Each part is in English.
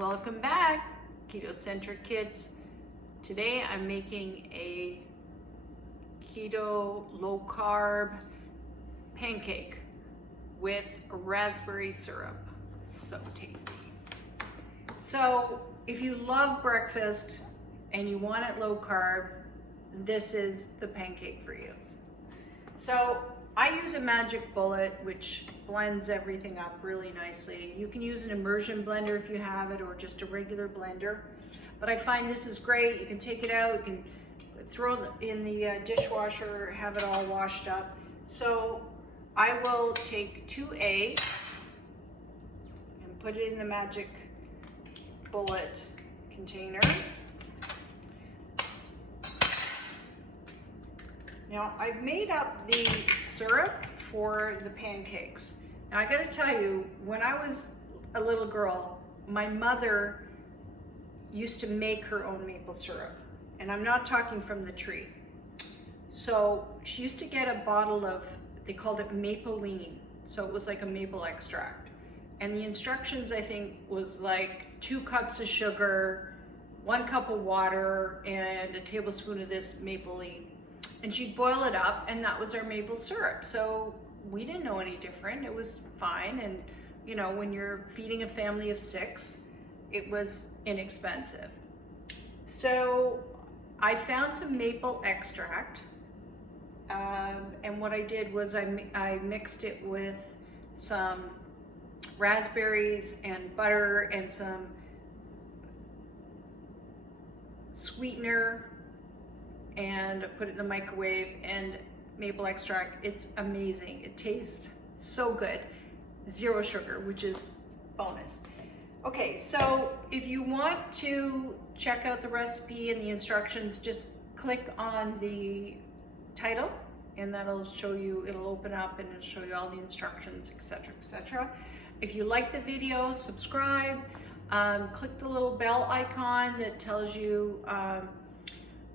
Welcome back, keto-centric kids. Today I'm making a keto low-carb pancake with raspberry syrup. So tasty. So if you love breakfast and you want it low carb, this is the pancake for you. So I use a magic bullet which blends everything up really nicely. You can use an immersion blender if you have it, or just a regular blender. But I find this is great. You can take it out, you can throw it in the dishwasher, have it all washed up. So I will take 2 eggs and put it in the magic bullet container. Now I've made up the syrup for the pancakes. Now I gotta tell you, when I was a little girl, my mother used to make her own maple syrup. And I'm not talking from the tree. So she used to get a bottle of, they called it mapeline. So it was like a maple extract. And the instructions, I think, was like 2 cups of sugar, 1 cup of water, and a tablespoon of this mapeline. And she'd boil it up, and that was our maple syrup. So we didn't know any different. It was fine. And you know, when you're feeding a family of 6, it was inexpensive. So I found some maple extract. And what I did was I mixed it with some raspberries and butter and some sweetener, and I put it in the microwave, and maple extract. It's amazing. It tastes so good. 0 sugar, which is bonus. Okay, so if you want to check out the recipe and the instructions, just click on the title and that'll show you, it'll open up and it'll show you all the instructions, etc., etc. If you like the video, subscribe, click the little bell icon that tells you,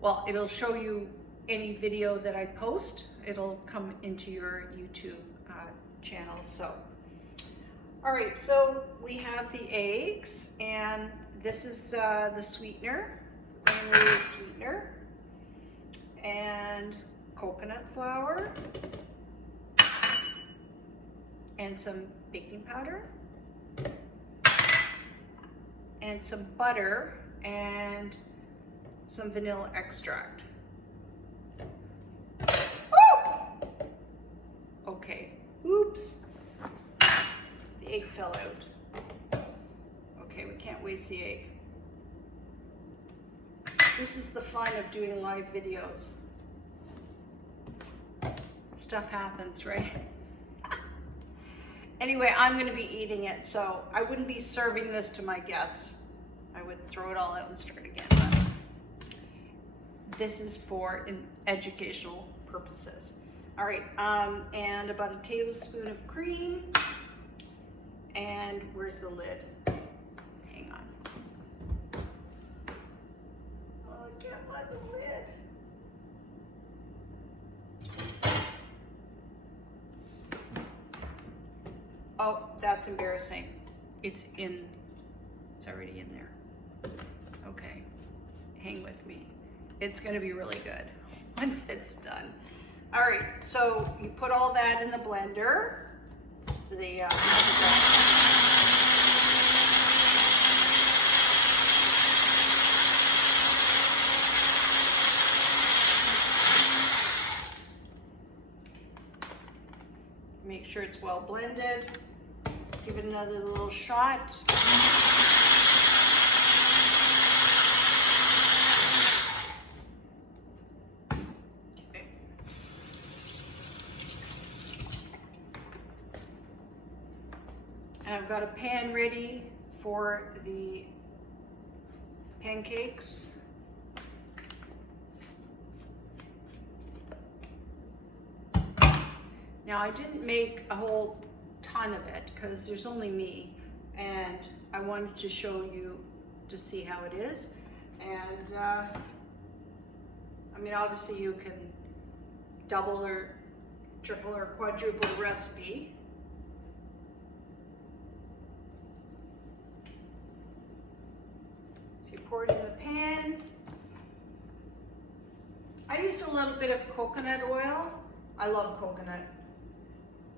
well, it'll show you any video that I post. It'll come into your YouTube channel. So, all right, so we have the eggs, and this is the sweetener, granulated sweetener, and coconut flour, and some baking powder, and some butter, and some vanilla extract. Oh! Okay, oops, the egg fell out. Okay, we can't waste the egg. This is the fun of doing live videos. Stuff happens, right? Anyway, I'm gonna be eating it, so I wouldn't be serving this to my guests. I would throw it all out and start again. This is for educational purposes. All right, and about a tablespoon of cream. And where's the lid? Hang on. Oh, I can't find the lid. Oh, that's embarrassing. It's already in there. Okay, hang with me. It's gonna be really good once it's done. All right, so you put all that in the blender. Make sure it's well blended. Give it another little shot. Okay. And I've got a pan ready for the pancakes. Now I didn't make a whole ton of it because there's only me, and I wanted to show you to see how it is. And I mean, obviously you can double or triple or quadruple the recipe. So you pour it in the pan. I used a little bit of coconut oil. I love coconut.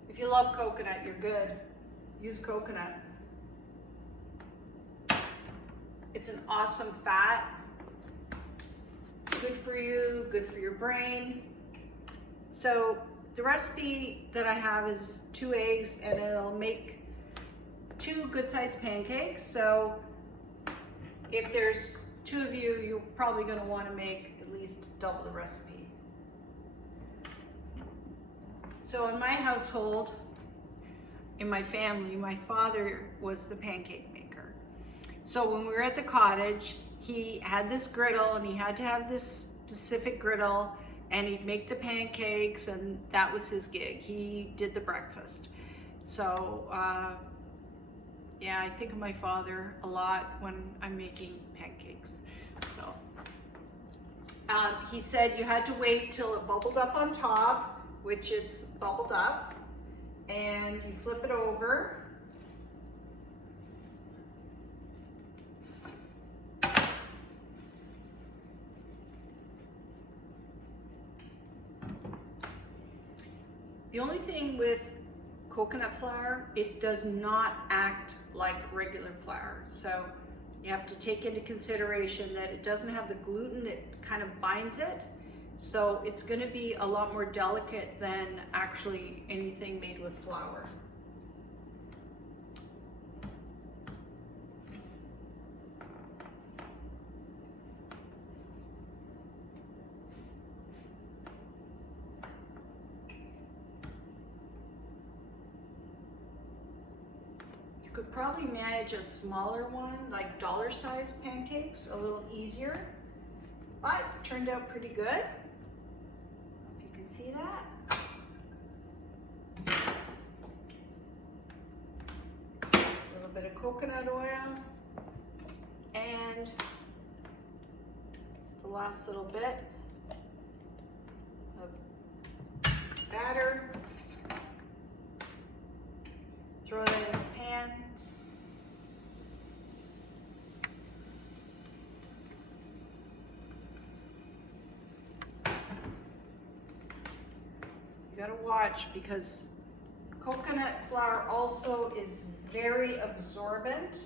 If you love coconut, you're good. Use coconut. It's an awesome fat. It's good for you, good for your brain. So the recipe that I have is 2 eggs, and it'll make 2 good-sized pancakes. So if there's 2 of you, you're probably going to want to make at least double the recipe. So in my household, in my family, my father was the pancake maker. So when we were at the cottage, he had this griddle, and he had to have this specific griddle, and he'd make the pancakes, and that was his gig. He did the breakfast. So yeah, I think of my father a lot when I'm making pancakes. So he said you had to wait till it bubbled up on top, which it's bubbled up, and you flip it over. The only thing with coconut flour, it does not act like regular flour. So you have to take into consideration that it doesn't have the gluten, it kind of binds it. So it's going to be a lot more delicate than actually anything made with flour. You could probably manage a smaller one, like dollar-sized pancakes, a little easier, but it turned out pretty good. If you can see that. A little bit of coconut oil, and the last little bit of batter. Throw that in the pan. You gotta watch, because coconut flour also is very absorbent,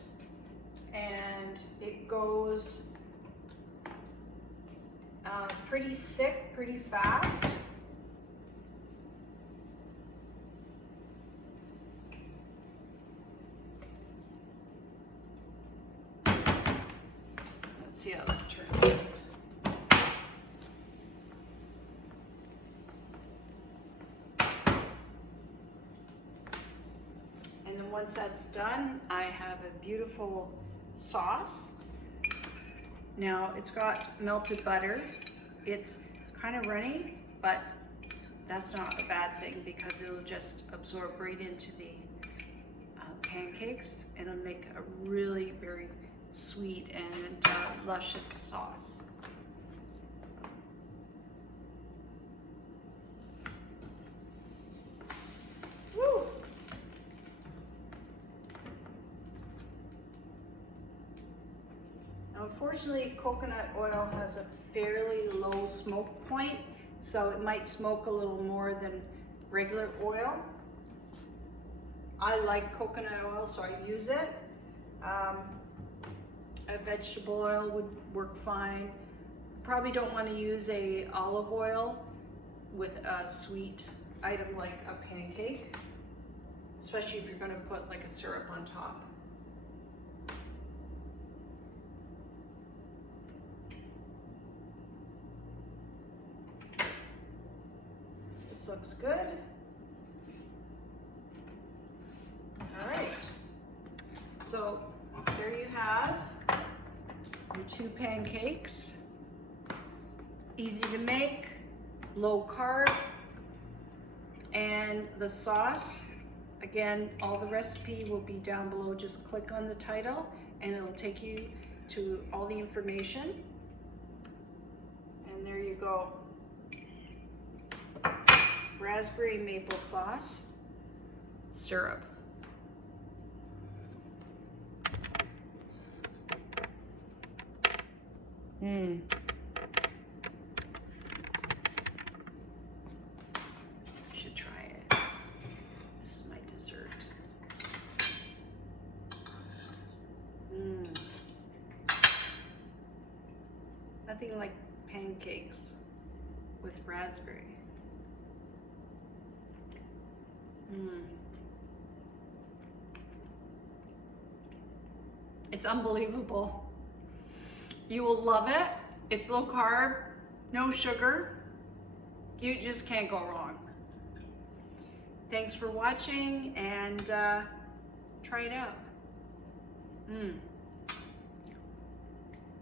and it goes pretty thick, pretty fast. Let's see how that turns out. And then once that's done, I have a beautiful sauce. Now it's got melted butter. It's kind of runny, but that's not a bad thing, because it'll just absorb right into the pancakes, and it'll make a really very sweet and luscious sauce. Woo! Now, unfortunately, coconut oil has a fairly low smoke point, so it might smoke a little more than regular oil. I like coconut oil, so I use it. A vegetable oil would work fine. Probably don't want to use a olive oil with a sweet item like a pancake, especially if you're going to put like a syrup on top. This looks good. All right, so there you have your 2 pancakes. Easy to make, low carb, and the sauce. Again, all the recipe will be down below. Just click on the title and it'll take you to all the information. And there you go. Raspberry maple sauce, syrup. Mmm. You should try it. This is my dessert. Mmm. Nothing like pancakes with raspberry. Mmm. It's unbelievable. You will love it. It's low carb, no sugar. You just can't go wrong. Thanks for watching, and try it out.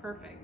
Perfect.